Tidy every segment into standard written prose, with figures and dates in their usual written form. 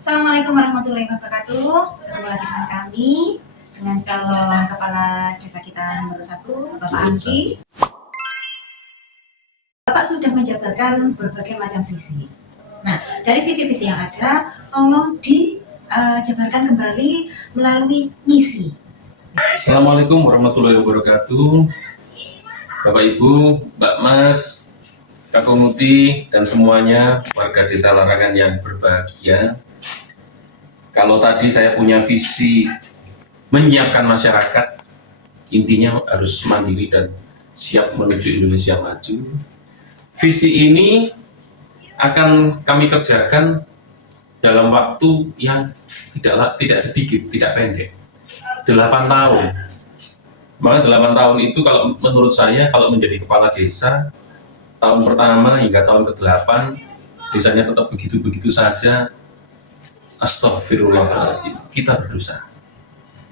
Assalamualaikum warahmatullahi wabarakatuh. Ketemu lagi dengan kami, dengan calon kepala desa kita nomor 1, Bapak Angki. Bapak sudah menjabarkan berbagai macam visi. Nah, dari visi-visi yang ada, tolong dijabarkan kembali melalui misi. Assalamualaikum warahmatullahi wabarakatuh. Bapak Ibu, Mbak Mas, Kakak Muti, dan semuanya warga Desa Larangan yang berbahagia. Kalau tadi saya punya visi menyiapkan masyarakat, intinya harus mandiri dan siap menuju Indonesia maju. Visi ini akan kami kerjakan dalam waktu yang tidak sedikit, tidak pendek. 8 tahun. Maka 8 tahun itu kalau menurut saya, kalau menjadi kepala desa, tahun pertama hingga tahun ke-8, desanya tetap begitu-begitu saja. Astagfirullahaladzim, kita berdosa.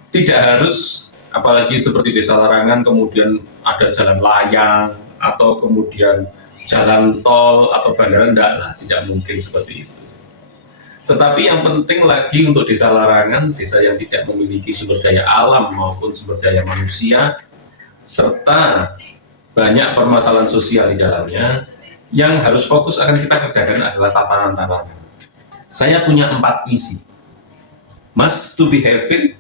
Tidak harus, apalagi seperti Desa Larangan, kemudian ada jalan layang, atau kemudian jalan tol, atau bandara, tidak mungkin seperti itu. Tetapi yang penting lagi untuk Desa Larangan, desa yang tidak memiliki sumber daya alam maupun sumber daya manusia, serta banyak permasalahan sosial di dalamnya, yang harus fokus akan kita kerjakan adalah tatanan-tatanan. Saya punya 4 misi. Must to be heaven,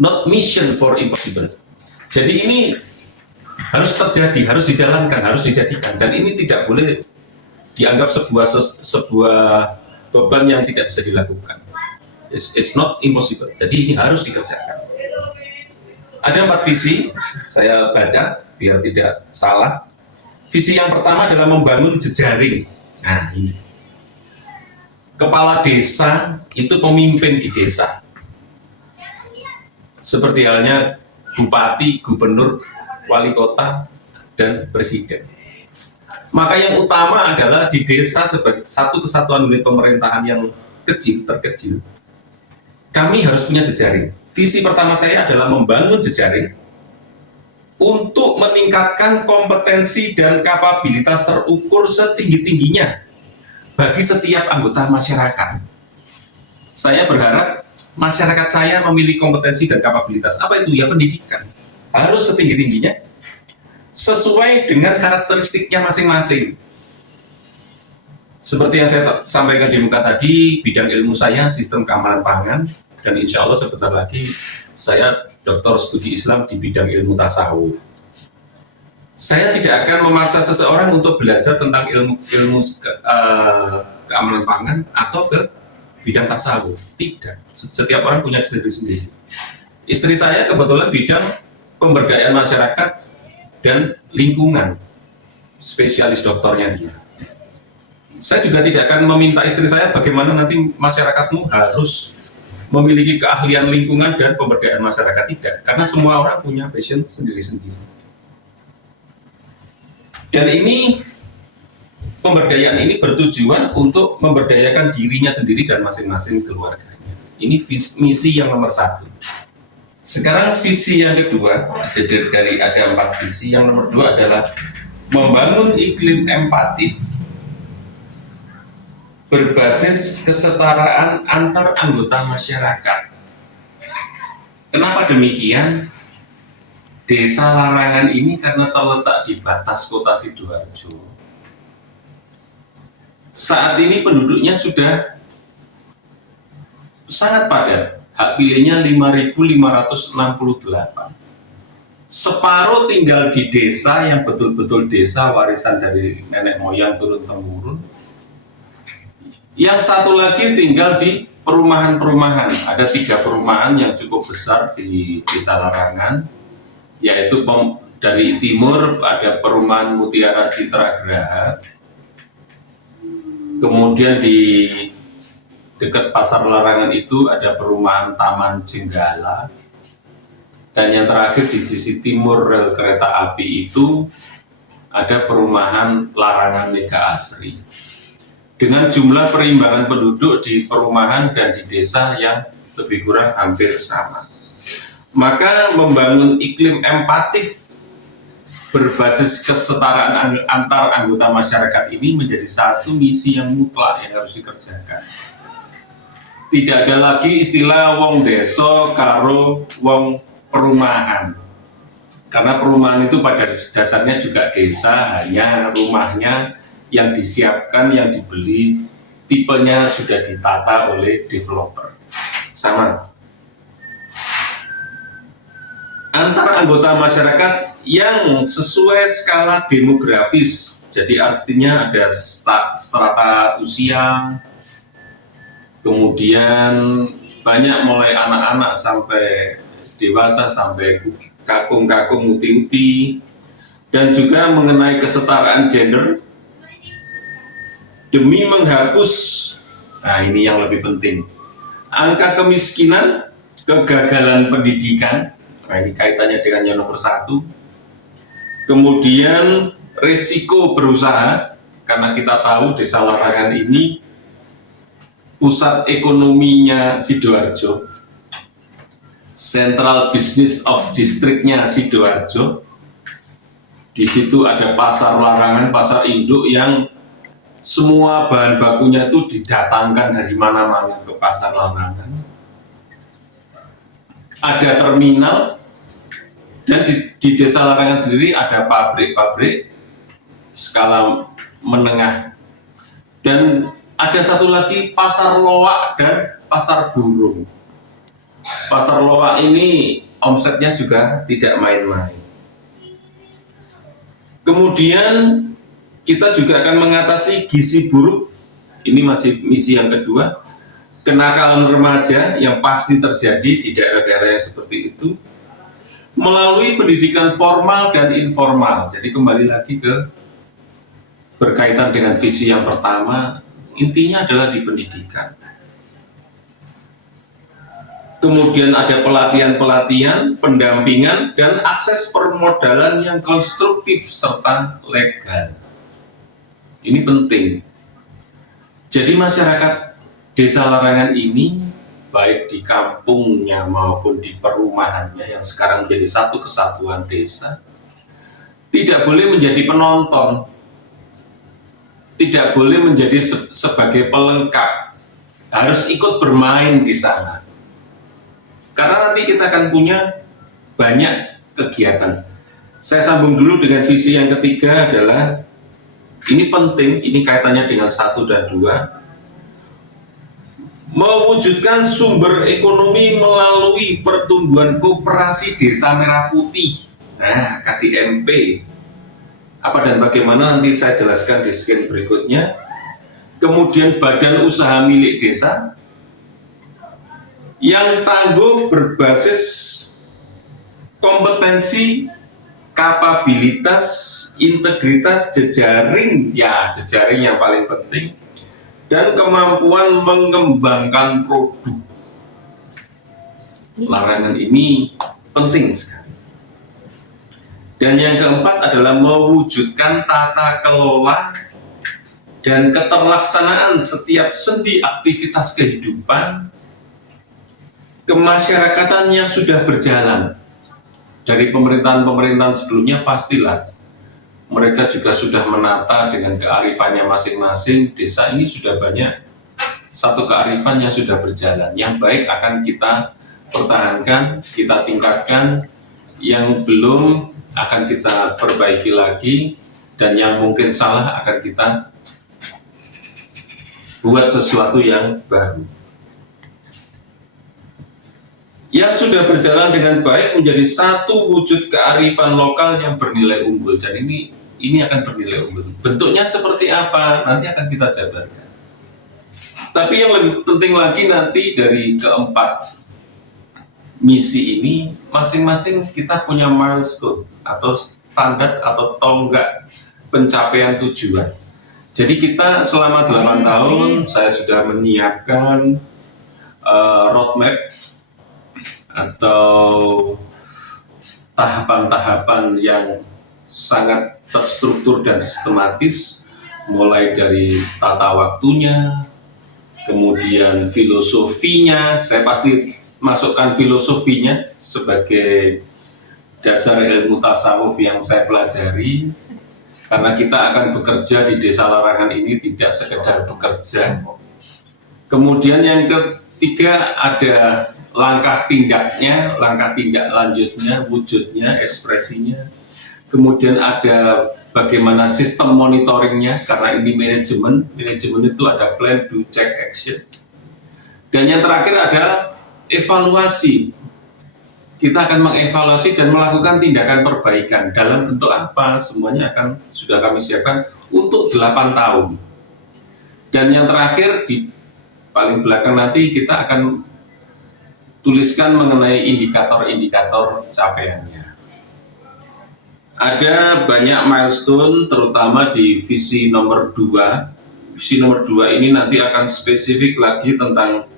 not mission for impossible. Jadi ini harus terjadi, harus dijalankan, harus dijadikan, dan ini tidak boleh dianggap sebuah beban yang tidak bisa dilakukan. It's not impossible. Jadi ini harus dikerjakan. Ada 4 visi, saya baca biar tidak salah. Visi yang pertama adalah membangun jejaring. Nah, ini. Kepala desa itu pemimpin di desa. Seperti halnya bupati, gubernur, wali kota, dan presiden. Maka yang utama adalah di desa sebagai satu kesatuan unit pemerintahan yang terkecil, kami harus punya jejaring. Visi pertama saya adalah membangun jejaring untuk meningkatkan kompetensi dan kapabilitas terukur setinggi-tingginya bagi setiap anggota masyarakat. Saya berharap masyarakat saya memiliki kompetensi dan kapabilitas. Apa itu? Ya, pendidikan. Harus setinggi-tingginya, sesuai dengan karakteristiknya masing-masing. Seperti yang saya sampaikan di muka tadi, bidang ilmu saya sistem keamanan pangan, dan insya Allah sebentar lagi saya doktor studi Islam di bidang ilmu tasawuf. Saya tidak akan memaksa seseorang untuk belajar tentang ilmu keamanan pangan atau ke bidang tasawuf. Tidak. Setiap orang punya diri sendiri. Istri saya kebetulan bidang pemberdayaan masyarakat dan lingkungan, spesialis doktornya dia. Saya juga tidak akan meminta istri saya bagaimana nanti masyarakatmu harus memiliki keahlian lingkungan dan pemberdayaan masyarakat, tidak, karena semua orang punya passion sendiri-sendiri. Dan ini, pemberdayaan ini bertujuan untuk memberdayakan dirinya sendiri dan masing-masing keluarganya. Ini misi yang nomor 1. Sekarang visi yang kedua, dari ada 4 visi, yang nomor 2 adalah membangun iklim empatis berbasis kesetaraan antar anggota masyarakat. Kenapa demikian? Desa Larangan ini karena terletak di batas kota Sidoarjo. Saat ini penduduknya sudah sangat padat. Hak pilihnya 5.568. Separuh tinggal di desa yang betul-betul desa warisan dari nenek moyang turun-temurun. Yang satu lagi tinggal di perumahan-perumahan. Ada 3 perumahan yang cukup besar di Desa Larangan, yaitu dari timur ada perumahan Mutiara Citra Graha, kemudian di dekat Pasar Larangan itu ada perumahan Taman Jenggala, dan yang terakhir di sisi timur rel kereta api itu ada perumahan Larangan Mega Asri. Dengan jumlah perimbangan penduduk di perumahan dan di desa yang lebih kurang hampir sama. Maka membangun iklim empatis berbasis kesetaraan antar anggota masyarakat ini menjadi satu misi yang mutlak yang harus dikerjakan. Tidak ada lagi istilah wong deso karo wong perumahan. Karena perumahan itu pada dasarnya juga desa, hanya rumahnya yang disiapkan, yang dibeli, tipenya sudah ditata oleh developer. Sama. Antar anggota masyarakat yang sesuai skala demografis, jadi artinya ada strata usia, kemudian banyak mulai anak-anak sampai dewasa, sampai kakung-kakung uti-uti, dan juga mengenai kesetaraan gender demi menghapus, nah ini yang lebih penting, angka kemiskinan, kegagalan pendidikan, nah ini kaitannya dengan yang nomor 1, kemudian risiko berusaha, karena kita tahu Desa Larangan ini pusat ekonominya Sidoarjo, Central Business of District-nya Sidoarjo. Di situ ada pasar Larangan, pasar induk yang semua bahan bakunya itu didatangkan dari mana-mana ke pasar Larangan. Ada terminal, dan di Desa Larangan sendiri ada pabrik-pabrik skala menengah. Dan ada satu lagi pasar loak dan pasar burung. Pasar loak ini omsetnya juga tidak main-main. Kemudian kita juga akan mengatasi gizi buruk, ini masih misi yang kedua, kenakalan remaja yang pasti terjadi di daerah-daerah yang seperti itu, melalui pendidikan formal dan informal. Jadi kembali lagi ke berkaitan dengan visi yang pertama, intinya adalah di pendidikan. Kemudian ada pelatihan-pelatihan, pendampingan, dan akses permodalan yang konstruktif serta legal. Ini penting. Jadi masyarakat Desa Larangan ini, baik di kampungnya maupun di perumahannya yang sekarang menjadi satu kesatuan desa, tidak boleh menjadi penonton, tidak boleh menjadi sebagai pelengkap, harus ikut bermain di sana. Karena nanti kita akan punya banyak kegiatan. Saya sambung dulu dengan visi yang ketiga adalah, ini penting, ini kaitannya dengan 1 dan 2, mewujudkan sumber ekonomi melalui pertumbuhan koperasi Desa Merah Putih. Nah, KDMP. Apa dan bagaimana nanti saya jelaskan di slide berikutnya. Kemudian badan usaha milik desa yang tangguh berbasis kompetensi, kapabilitas, integritas, jejaring, ya jejaring yang paling penting, dan kemampuan mengembangkan produk. Larangan ini penting sekali. Dan yang keempat adalah mewujudkan tata kelola dan keterlaksanaan setiap sendi aktivitas kehidupan kemasyarakatan yang sudah berjalan. Dari pemerintahan-pemerintahan sebelumnya pastilah mereka juga sudah menata dengan kearifannya masing-masing. Desa ini sudah banyak satu kearifan yang sudah berjalan. Yang baik akan kita pertahankan, kita tingkatkan, yang belum akan kita perbaiki lagi, dan yang mungkin salah akan kita buat sesuatu yang baru. Yang sudah berjalan dengan baik menjadi satu wujud kearifan lokal yang bernilai unggul, dan ini akan bernilai unggul. Bentuknya seperti apa nanti akan kita jabarkan. Tapi yang lebih penting lagi nanti dari keempat misi ini, masing-masing kita punya milestone atau standar atau tonggak pencapaian tujuan. Jadi kita selama 8 tahun saya sudah menyiapkan roadmap atau tahapan-tahapan yang sangat terstruktur dan sistematis, mulai dari tata waktunya, kemudian filosofinya. Saya pasti masukkan filosofinya sebagai dasar ilmu tasawuf yang saya pelajari, karena kita akan bekerja di Desa Larangan ini tidak sekedar bekerja. Kemudian yang ketiga ada langkah tindaknya, langkah tindak lanjutnya, wujudnya, ekspresinya. Kemudian ada bagaimana sistem monitoringnya, karena ini manajemen itu ada plan, do, check, action. Dan yang terakhir ada evaluasi. Kita akan mengevaluasi dan melakukan tindakan perbaikan. Dalam bentuk apa? Semuanya sudah kami siapkan untuk 8 tahun. Dan yang terakhir di paling belakang nanti kita akan tuliskan mengenai indikator-indikator capaiannya. Ada banyak milestone, terutama di visi nomor 2. Visi nomor 2 ini nanti akan spesifik lagi tentang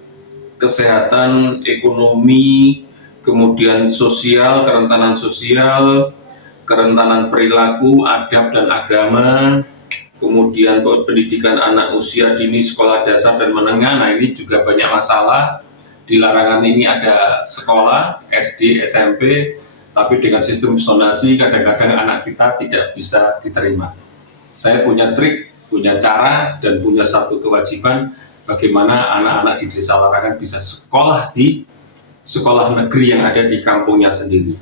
kesehatan, ekonomi, kemudian sosial, kerentanan perilaku, adab dan agama, kemudian pendidikan anak usia dini, sekolah dasar dan menengah. Nah, ini juga banyak masalah. Di Larangan ini ada sekolah, SD, SMP, tapi dengan sistem zonasi kadang-kadang anak kita tidak bisa diterima. Saya punya trik, punya cara, dan punya satu kewajiban bagaimana anak-anak di Desa Larangan bisa sekolah di sekolah negeri yang ada di kampungnya sendiri.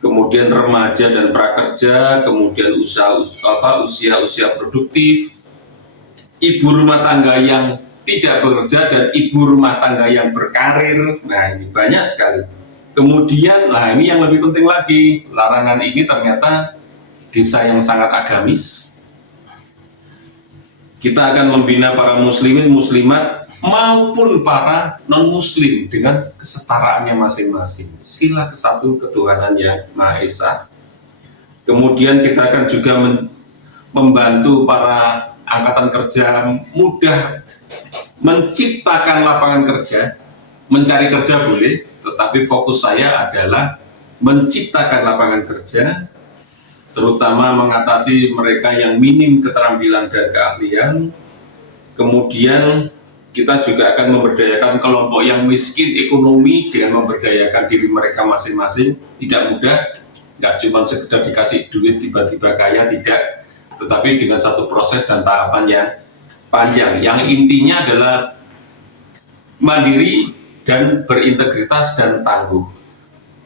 Kemudian remaja dan prakerja, kemudian usia produktif, ibu rumah tangga yang tidak bekerja dan ibu rumah tangga yang berkarir. Nah, ini banyak sekali. Kemudian, ini yang lebih penting lagi, Larangan ini ternyata desa yang sangat agamis. Kita akan membina para muslimin, muslimat, maupun para non-muslim dengan kesetaraannya masing-masing. Sila kesatu ketuhanan yang Maha Esa. Kemudian kita akan juga membantu para angkatan kerja mudah menciptakan lapangan kerja. Mencari kerja boleh, tetapi fokus saya adalah menciptakan lapangan kerja, terutama mengatasi mereka yang minim keterampilan dan keahlian. Kemudian kita juga akan memberdayakan kelompok yang miskin ekonomi dengan memberdayakan diri mereka masing-masing. Tidak mudah, nggak cuma sekedar dikasih duit tiba-tiba kaya, tidak, tetapi dengan satu proses dan tahapan yang panjang. Yang intinya adalah mandiri dan berintegritas dan tangguh.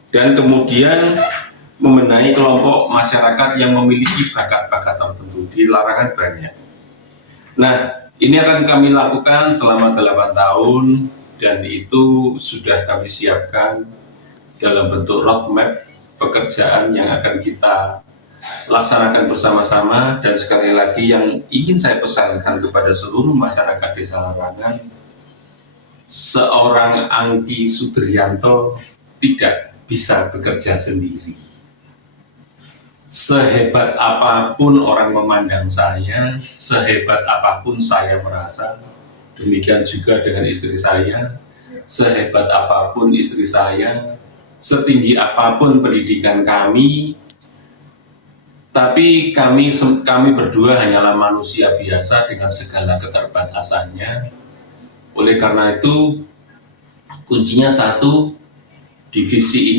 Dan kemudian membenahi kelompok masyarakat yang memiliki bakat-bakat tertentu. Di Larangan banyak. Nah, ini akan kami lakukan selama 8 tahun, dan itu sudah kami siapkan dalam bentuk roadmap pekerjaan yang akan kita laksanakan bersama-sama. Dan sekali lagi yang ingin saya pesankan kepada seluruh masyarakat Desa Larangan, seorang Angki Sudrianto tidak bisa bekerja sendiri. Sehebat apapun orang memandang saya, sehebat apapun saya merasa, demikian juga dengan istri saya, sehebat apapun istri saya, setinggi apapun pendidikan kami, tapi kami berdua hanyalah manusia biasa dengan segala keterbatasannya. Oleh karena itu, kuncinya satu, di misi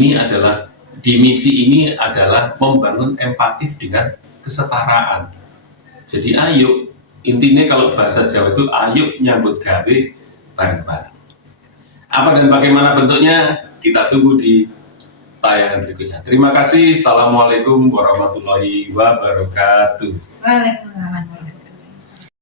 ini adalah membangun empatif dengan kesetaraan. Jadi ayo, intinya kalau bahasa Jawa itu ayo nyambut gawe bareng-bareng. Apa dan bagaimana bentuknya, kita tunggu di tayangan berikutnya. Terima kasih. Assalamualaikum warahmatullahi wabarakatuh. Waalaikumsalam warahmatullahi wabarakatuh.